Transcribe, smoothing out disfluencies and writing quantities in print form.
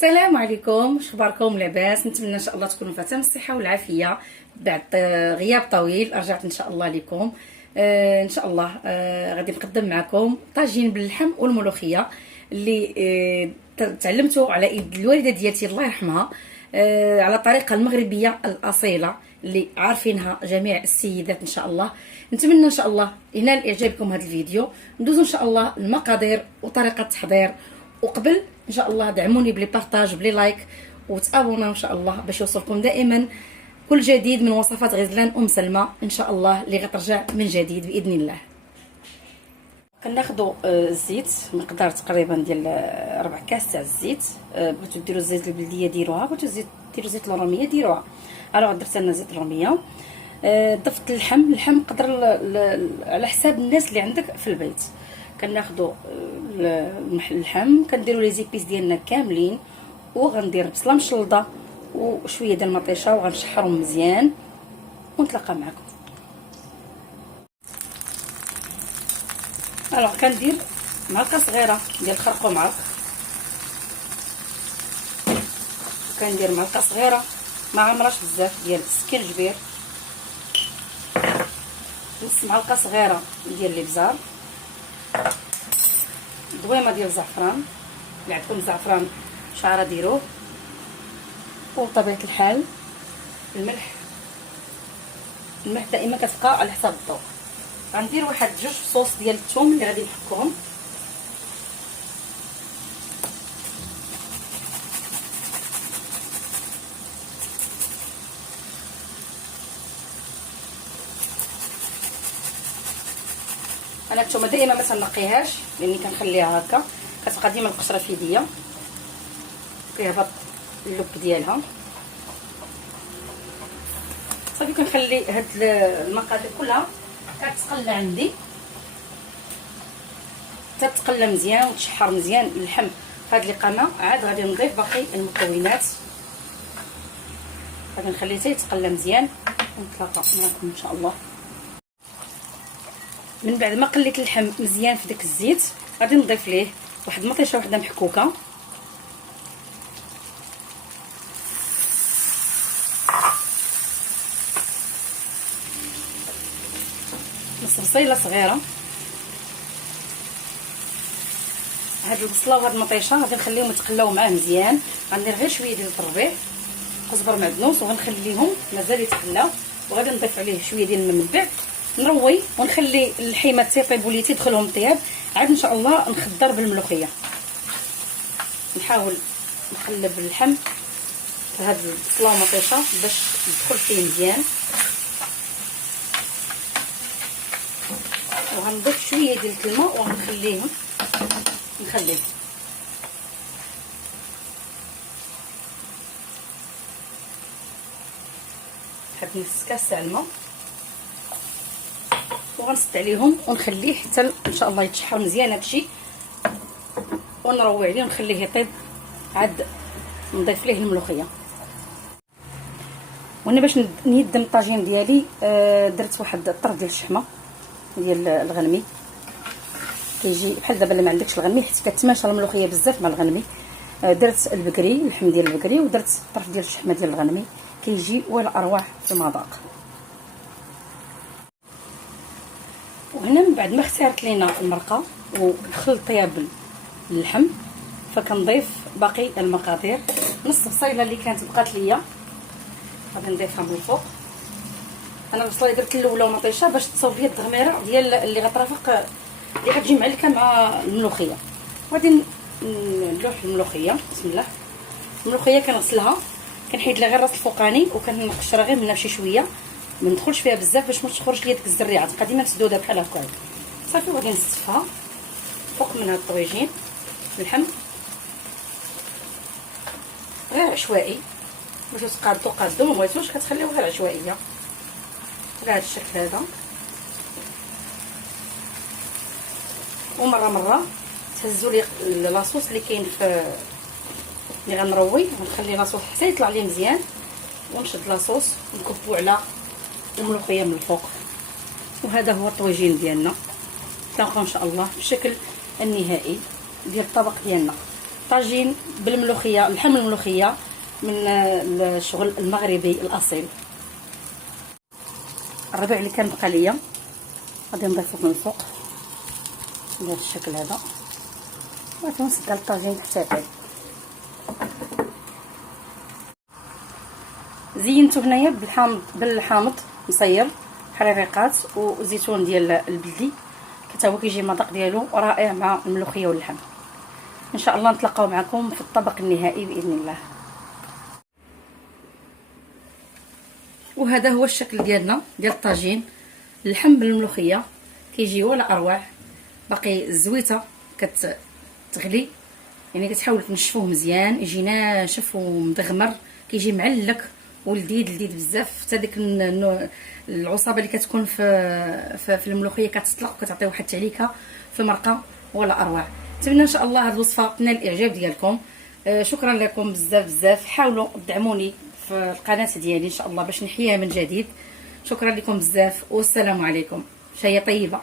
السلام عليكم، شخباركم؟ لاباس؟ نتمنى ان شاء الله تكونوا فاتم الصحه والعافيه بعد غياب طويل. رجعت ان شاء الله لكم. ان شاء الله غادي نقدم معكم طاجين باللحم والملوخيه اللي تعلمته على يد الوالده ديالتي الله يرحمها، على الطريقه المغربيه الاصيله اللي عارفينها جميع السيدات. ان شاء الله نتمنى ان شاء الله ينال اعجابكم هذا الفيديو. ندوزو ان شاء الله المقادير وطريقه التحضير، وقبل ان شاء الله دعموني بلي بارطاج بلي لايك وتابونا ان شاء الله باش يوصلكم دائما كل جديد من وصفات غزلان سلمى ان شاء الله اللي غترجع من جديد باذن الله. كناخذوا الزيت مقدار تقريبا ديال 4 كاس تاع الزيت. بغيتو ديروا الزيت البلديه ديروها، بغيتو ديروا زيت الروميه ديروها. الوغ درت انا زيت الروميه. ضفت اللحم قدر على حساب الناس اللي عندك في البيت. كناخذوا اللحم كنديروا لي زيبيس ديالنا كاملين، وغندير بصله مشلضه وشويه ديال المطيشه وغنشحرهم مزيان ونتلاقى معكم. الوغ كندير معلقه صغيره ديال الخرق ومعلق، وكندير معلقه صغيره ما عمرهاش بزاف ديال السكينجبير، نص معلقه صغيره ديال الابزار، دويمه ديال الزعفران اللي عندكم زعفران شعره ديروه، وطبيعه الحال الملح دائما كتبقى على حساب الذوق. غندير واحد 2 فصوص ديال الثوم اللي غادي نحكهم. انا الثومه دائما ما تنقيهاش لاني كنخليها هكا كتبقى ديما القشره في يديا، كيهبط اللب ديالها. صافي كنخلي هاد المقادير كلها كتقلى عندي تتقلى مزيان وتشحر مزيان اللحم في هاد القامه. عاد غادي نضيف باقي المكونات، غادي نخليه حتى يتقلى مزيان ونتلاقى معكم ان شاء الله. من بعد ما قليت اللحم مزيان في داك الزيت غادي نضيف ليه واحد المطيشه وحده محكوكه، نص بصيله صغيره. هاد البصله وهاد المطيشه غادي نخليهم يتقلاو معاه مزيان. غندير غير شويه ديال الطربيع كزبر معدنوس وغنخليهم مازال يتقلاو، وغادي نضيف عليه شويه ديال الماء من بعد نروي ونخلي اللحيمه تيطيبوا لي تيدخلهم الطياب. عاد ان شاء الله نخضر بالملوخيه، نحاول نقلب اللحم في هاد البصله ومطيشه باش يدخل فيه مزيان، وغنضيف شويه ديال الماء وغنخليه واحد نص كاس تاع الماء، وغنسد عليهم ونخليه حتى ان شاء الله يتشحر مزيان هادشي، ونروي عليه ونخليه يطيب. عاد نضيف ليه الملوخيه. وانا باش نيدم الطاجين ديالي درت واحد الطرف ديال الشحمه ديال الغنمي، كيجي بحال دابا اللي ما عندكش الغنمي حيت كتماشى الملوخيه بزاف مع الغنمي. درت البكري، اللحم ديال البكري، ودرت الطرف ديال الشحمه ديال الغنمي، كيجي ولا اروع في المذاق. وهنا من بعد ما اختارت لينا المرقه ودخل طياب اللحم فكنضيف باقي المقادير. نص بصيله اللي كانت بقات ليا غادي نضيفها من الفوق. انا البصله درت الاولى ومطيشه باش تصاوب لي التغميره ديال اللي غترافق اللي غتجي معلكه مع الملوخيه. غادي نلوح الملوخيه. بسم الله. الملوخيه كنغسلها كنحيد لها غير الراس الفوقاني وكنقشرها غير منها شي شويه، ما ندخلش فيها بزاف باش ما تخرج ليا ديك الزريعه تبقى ديما مسدوده بحال هكا. صافي وغادي نستفها فوق من هاد الطويجين اللحم غير عشوائي باش قادو ما بغيتوش كتخليوه غير عشوائيه على هاد الشكل هذا. ومره تهزوا لي لاصوص اللي كاين في اللي غنروي، ونخلي لاصوص حتى يطلع لي مزيان، ونشد لاصوص ونكبو على الملوخيه من الفوق. وهذا هو الطويجين ديالنا. تلقاو ان شاء الله في الشكل النهائي ديال الطبق ديالنا. طاجين بالملوخيه، لحم الملوخيه من الشغل المغربي الاصيل. الربيع اللي كان بقى ليا غادي نضيفو من الفوق بهذا الشكل هذا، وغادي نسد الطاجين حتى يطيب. زينته هنايا بالحامض مصير، حريقات وزيتون ديال البلدي، حتى هو كيجي المذاق ديالو رائع مع الملوخيه واللحم. ان شاء الله نتلاقاو معكم في الطبق النهائي باذن الله. وهذا هو الشكل ديالنا ديال الطاجين اللحم بالملوخيه، كيجي ولا اروع. باقي الزويته كتغلي، يعني كتحاول تنشفوه مزيان، يجي ناشف ومدغمر، كيجي معلك ولذيذ لذيذ بزاف. حتى ديك العصابه اللي كتكون في الملوخيه كتطلق وكتعطي واحد التعليكه في مرقه ولا اروع. نتمنى ان شاء الله هذه الوصفه تنال الاعجاب ديالكم. شكرا لكم بزاف بزاف. حاولوا تدعموني في القناه ديالي ان شاء الله باش نحييها من جديد. شكرا لكم بزاف والسلام عليكم. شهيه طيبه.